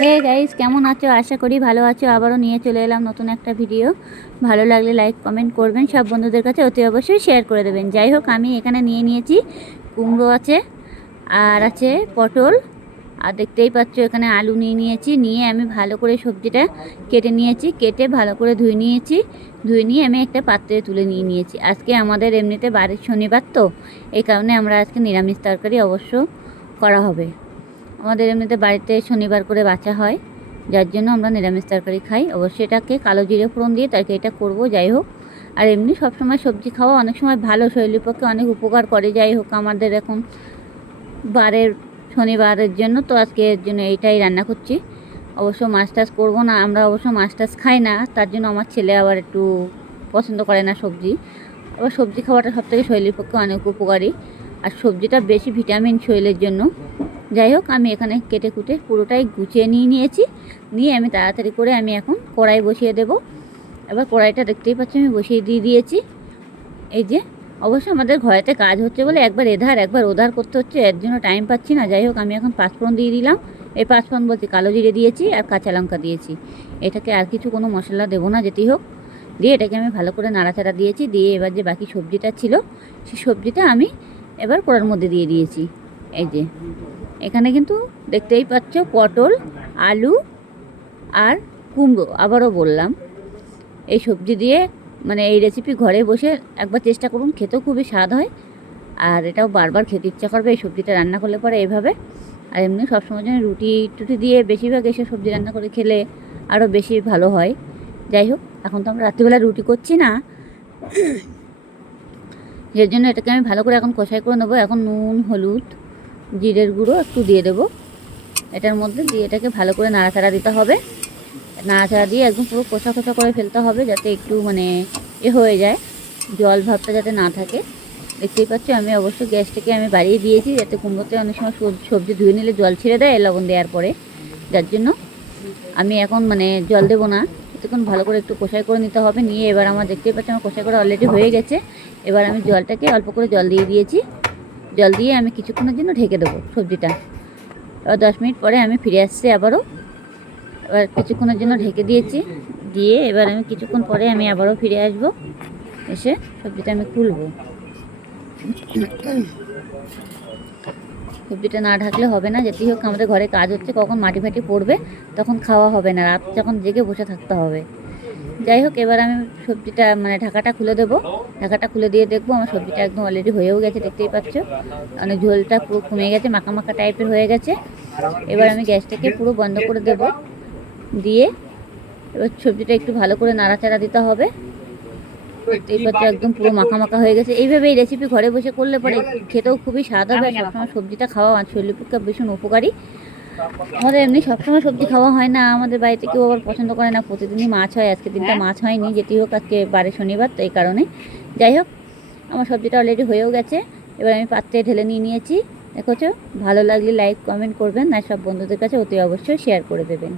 Hey guys কেমন আছো? আশা করি ভালো আছো। আবারও নিয়ে চলে এলাম নতুন একটা ভিডিও ভালো লাগলে লাইক কমেন্ট করবেন। সব বন্ধুদের কাছে অতি অবশ্যই শেয়ার করে দেবেন। যাই হোক, আমি এখানে নিয়ে নিয়েছি কুমড়ো আছে, আর আছে পটল, আর দেখতেই পাচ্ছ এখানে আলু নিয়ে নিয়েছি। নিয়ে আমি ভালো করে সবজিটা কেটে নিয়েছি, কেটে ভালো করে ধুয়ে নিয়েছি। ধুয়ে নিয়ে আমি একটা পাত্রে তুলে নিয়ে নিয়েছি। আজকে আমাদের এমনিতে বাড়ির শনিবার তো, এই কারণে আমরা আজকে নিরামিষ তরকারি অবশ্য করা হবে। আমাদের এমনিতে বাড়িতে শনিবার করে বাঁচা হয়, যার জন্য আমরা নিরামিষ তরকারি খাই। অবশ্যই এটাকে কালো জিরে ফোড়ন দিয়ে তরকারিটা করব, যাই হোক। আর এমনি সবসময় সবজি খাওয়া অনেক সময় ভালো, শরীরের পক্ষে অনেক উপকার করে, যাই হোক। আমাদের এখন বারের শনিবারের জন্য, তো আজকে এর জন্য এইটাই রান্না করছি। অবশ্য মাছ টাছ করব না, আমরা অবশ্য মাছ টাছ খাই না, তার জন্য আমার ছেলে আবার একটু পছন্দ করে না সবজি। আবার সবজি খাওয়াটা সবথেকে শরীরের পক্ষে অনেক উপকারী। আর সবজিটা বেশি ভিটামিন শরীরের জন্য। যাই হোক, আমি এখানে কেটে কুটে পুরোটাই গুছিয়ে নিয়ে নিয়েছি। নিয়ে আমি তাড়াতাড়ি করে আমি এখন কড়াই বসিয়ে দেব। এবার কড়াইটা দেখতেই পাচ্ছি, আমি বসিয়ে দিয়ে দিয়েছি। এই যে, অবশ্য আমাদের ঘরেতে কাজ হচ্ছে বলে একবার এধার, একবার ওধার করতে হচ্ছে, এর জন্য টাইম পাচ্ছি না। যাই হোক, আমি এখন পাঁচফোড়ন দিয়ে দিলাম। এই পাঁচফোড়ন বলছি কালো জিরে দিয়েছি আর কাঁচা লঙ্কা দিয়েছি। এটাকে আর কিছু কোনো মশলা দেবো না, যেতেই হোক। দিয়ে এটাকে আমি ভালো করে নাড়াচাড়া দিয়েছি, দিয়ে এবার যে বাকি সবজিটা ছিল, সেই সবজিটা আমি এবার কড়ার মধ্যে দিয়ে দিয়েছি। এই যে এখানে কিন্তু দেখতেই পাচ্ছ পটল আলু আর কুমড়ো আবারও বললাম। এই সবজি দিয়ে মানে এই রেসিপি ঘরে বসে একবার চেষ্টা করুন খেতেও খুবই স্বাদ হয়। আর এটাও বারবার খেতে ইচ্ছা করবে এই সবজিটা রান্না করলে পরে এভাবে। আর এমনি সবসময় যেন রুটি টুটি দিয়ে বেশিরভাগ এসে সবজি রান্না করে খেলে আরও বেশি ভালো হয়। যাই হোক এখন তো আমরা রাত্রিবেলা রুটি করছি না। এর জন্য এটাকে আমি ভালো করে এখন কষাই করে নেব। এখন নুন হলুদ জিরের গুঁড়ো একটু দিয়ে দেবো। এটার মধ্যে দিয়ে এটাকে ভালো করে নাড়াচাড়া দিতে হবে। নাড়াচাড়া দিয়ে একদম পুরো কষা কষা করে ফেলতে হবে যাতে একটু মানে এ হয়ে যায়, জল ভাবটা যাতে না থাকে। দেখতেই পাচ্ছ, আমি অবশ্য গ্যাসটাকে আমি বাড়িয়ে দিয়েছি যাতে কুমড়োতে অনেক সময় সবজি ধুয়ে নিলে জল ছেড়ে দেয় লবণ দেওয়ার পরে। যার জন্য আমি এখন মানে জল দেবো না। এতক্ষণ ভালো করে একটু কষাই করে নিতে হবে। নিয়ে এবার আমার দেখতেই পাচ্ছি, আমার কষাই করে অলরেডি হয়ে গেছে। এবার আমি জলটাকে অল্প করে জল দিয়ে দিয়েছি। জল দিয়ে আমি কিছুক্ষণের জন্য ঢেকে দেবো সবজিটা। এবার দশ মিনিট পরে আমি ফিরে আসছি আবারও। এবার কিছুক্ষণের জন্য ঢেকে দিয়েছি। দিয়ে এবার আমি কিছুক্ষণ পরে আমি আবারও ফিরে আসব। এসে সবজিটা আমি খুলবো। সবজিটা না ঢাকলে হবে না। যেতেই হোক, আমাদের ঘরে কাজ হচ্ছে, কখন মাটি ফাটি পড়বে, তখন খাওয়া হবে না। রাত যখন জেগে বসে থাকতে হবে। যাই হোক, এবার আমি সবজিটা মানে ঢাকাটা খুলে দেবো। ঢাকাটা খুলে দিয়ে দেখব আমার সবজিটা একদম অলরেডি হয়েও গেছে, দেখতেই পাচ্ছ। মানে ঝোলটা পুরো কমে গেছে মাখা মাখা টাইপের হয়ে গেছে। এবার আমি গ্যাসটাকে পুরো বন্ধ করে দেব। দিয়ে এবার সবজিটা একটু ভালো করে নাড়াচাড়া দিতে হবে। দেখতেই পাচ্ছ একদম পুরো মাখা মাখা হয়ে গেছে। এইভাবে এই রেসিপি ঘরে বসে করলে পরে খেতেও খুবই স্বাদ হবে। সবসময় সবজিটা খাওয়া শরীরের পক্ষে ভীষণ উপকারী। আমাদের এমনি সবসময় সবজি খাওয়া হয় না আমাদের বাড়িতে কেউ আবার পছন্দ করে না প্রতিদিনই মাছ হয় আজকে দিনটা মাছ হয়নি যেটি হোক আজকে বারে শনিবার তো এই কারণে। যাই হোক আমার সবজিটা অলরেডি হয়েও গেছে এবার আমি পাত্রে ঢেলে নিয়ে নিয়েছি। দেখো ভালো লাগলে লাইক কমেন্ট করবেন আর সব বন্ধুদের কাছে অতি অবশ্যই শেয়ার করে দেবেন।